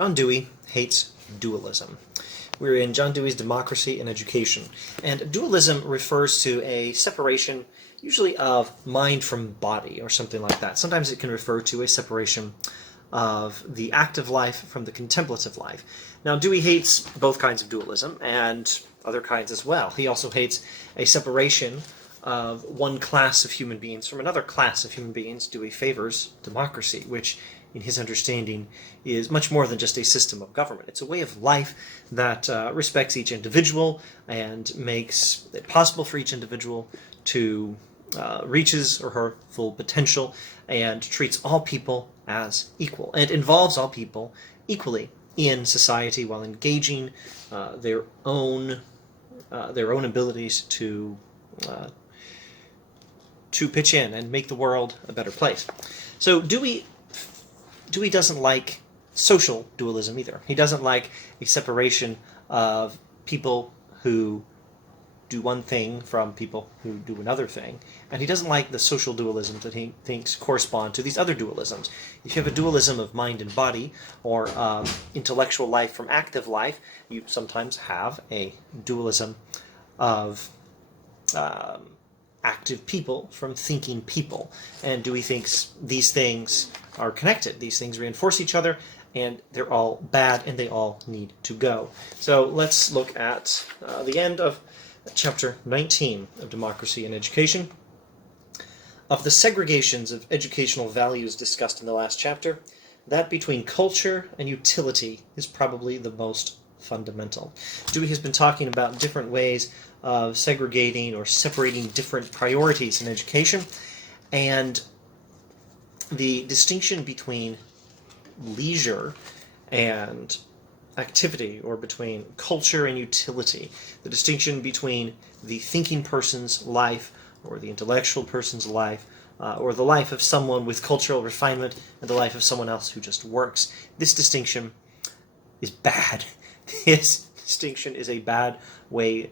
John Dewey hates dualism. We're in John Dewey's Democracy and Education. And dualism refers to a separation, usually of mind from body or something like that. Sometimes it can refer to a separation of the active life from the contemplative life. Now, Dewey hates both kinds of dualism and other kinds as well. He also hates a separation of one class of human beings from another class of human beings. Dewey favors democracy, which in his understanding is much more than just a system of government. It's a way of life that respects each individual and makes it possible for each individual to reach his or her full potential and treats all people as equal and involves all people equally in society while engaging their own abilities to pitch in and make the world a better place. So Dewey doesn't like social dualism either. He doesn't like a separation of people who do one thing from people who do another thing. And he doesn't like the social dualisms that he thinks correspond to these other dualisms. If you have a dualism of mind and body, or intellectual life from active life, you sometimes have a dualism of active people from thinking people. And Dewey thinks these things are connected. These things reinforce each other, and they're all bad, and they all need to go. So let's look at the end of chapter 19 of Democracy and Education. Of the segregations of educational values discussed in the last chapter, that between culture and utility is probably the most fundamental. Dewey has been talking about different ways of segregating or separating different priorities in education, and the distinction between leisure and activity, or between culture and utility, the distinction between the thinking person's life or the intellectual person's life, or the life of someone with cultural refinement and the life of someone else who just works. This distinction is bad. This distinction is a bad way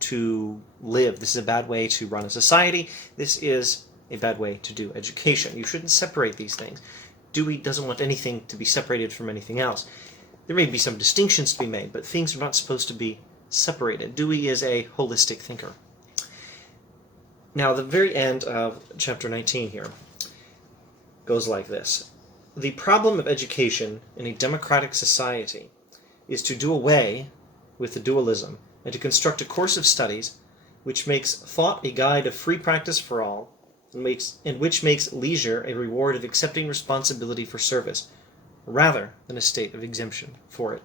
to live. This is a bad way to run a society. This is a bad way to do education. You shouldn't separate these things. Dewey doesn't want anything to be separated from anything else. There may be some distinctions to be made, but things are not supposed to be separated. Dewey is a holistic thinker. Now, the very end of chapter 19 here goes like this. The problem of education in a democratic society is to do away with the dualism and to construct a course of studies which makes thought a guide of free practice for all, and which makes leisure a reward of accepting responsibility for service, rather than a state of exemption for it.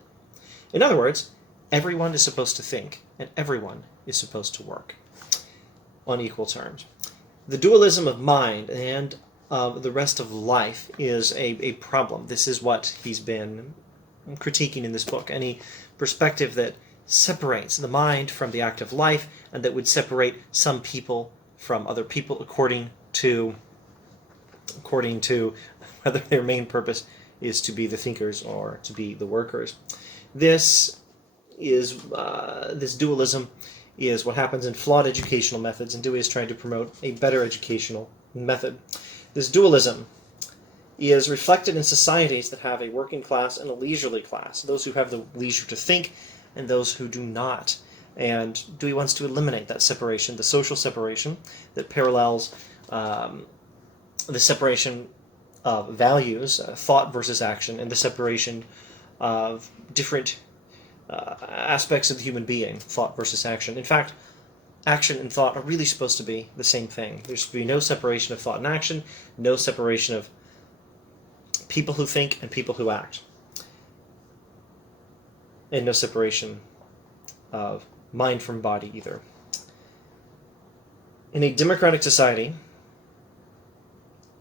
In other words, everyone is supposed to think, and everyone is supposed to work on equal terms. The dualism of mind and of the rest of life is a problem. This is what he's been critiquing in this book. Any perspective that separates the mind from the active life, and that would separate some people from other people according to whether their main purpose is to be the thinkers or to be the workers. This dualism is what happens in flawed educational methods, and Dewey is trying to promote a better educational method. This dualism is reflected in societies that have a working class and a leisurely class, those who have the leisure to think and those who do not. And Dewey wants to eliminate that separation, the social separation that parallels the separation of values, thought versus action, and the separation of different aspects of the human being, thought versus action. In fact, action and thought are really supposed to be the same thing. There should be no separation of thought and action, no separation of people who think and people who act, and no separation of mind from body either. In a democratic society,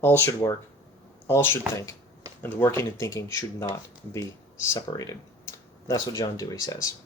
all should work, all should think, and the working and thinking should not be separated. That's what John Dewey says.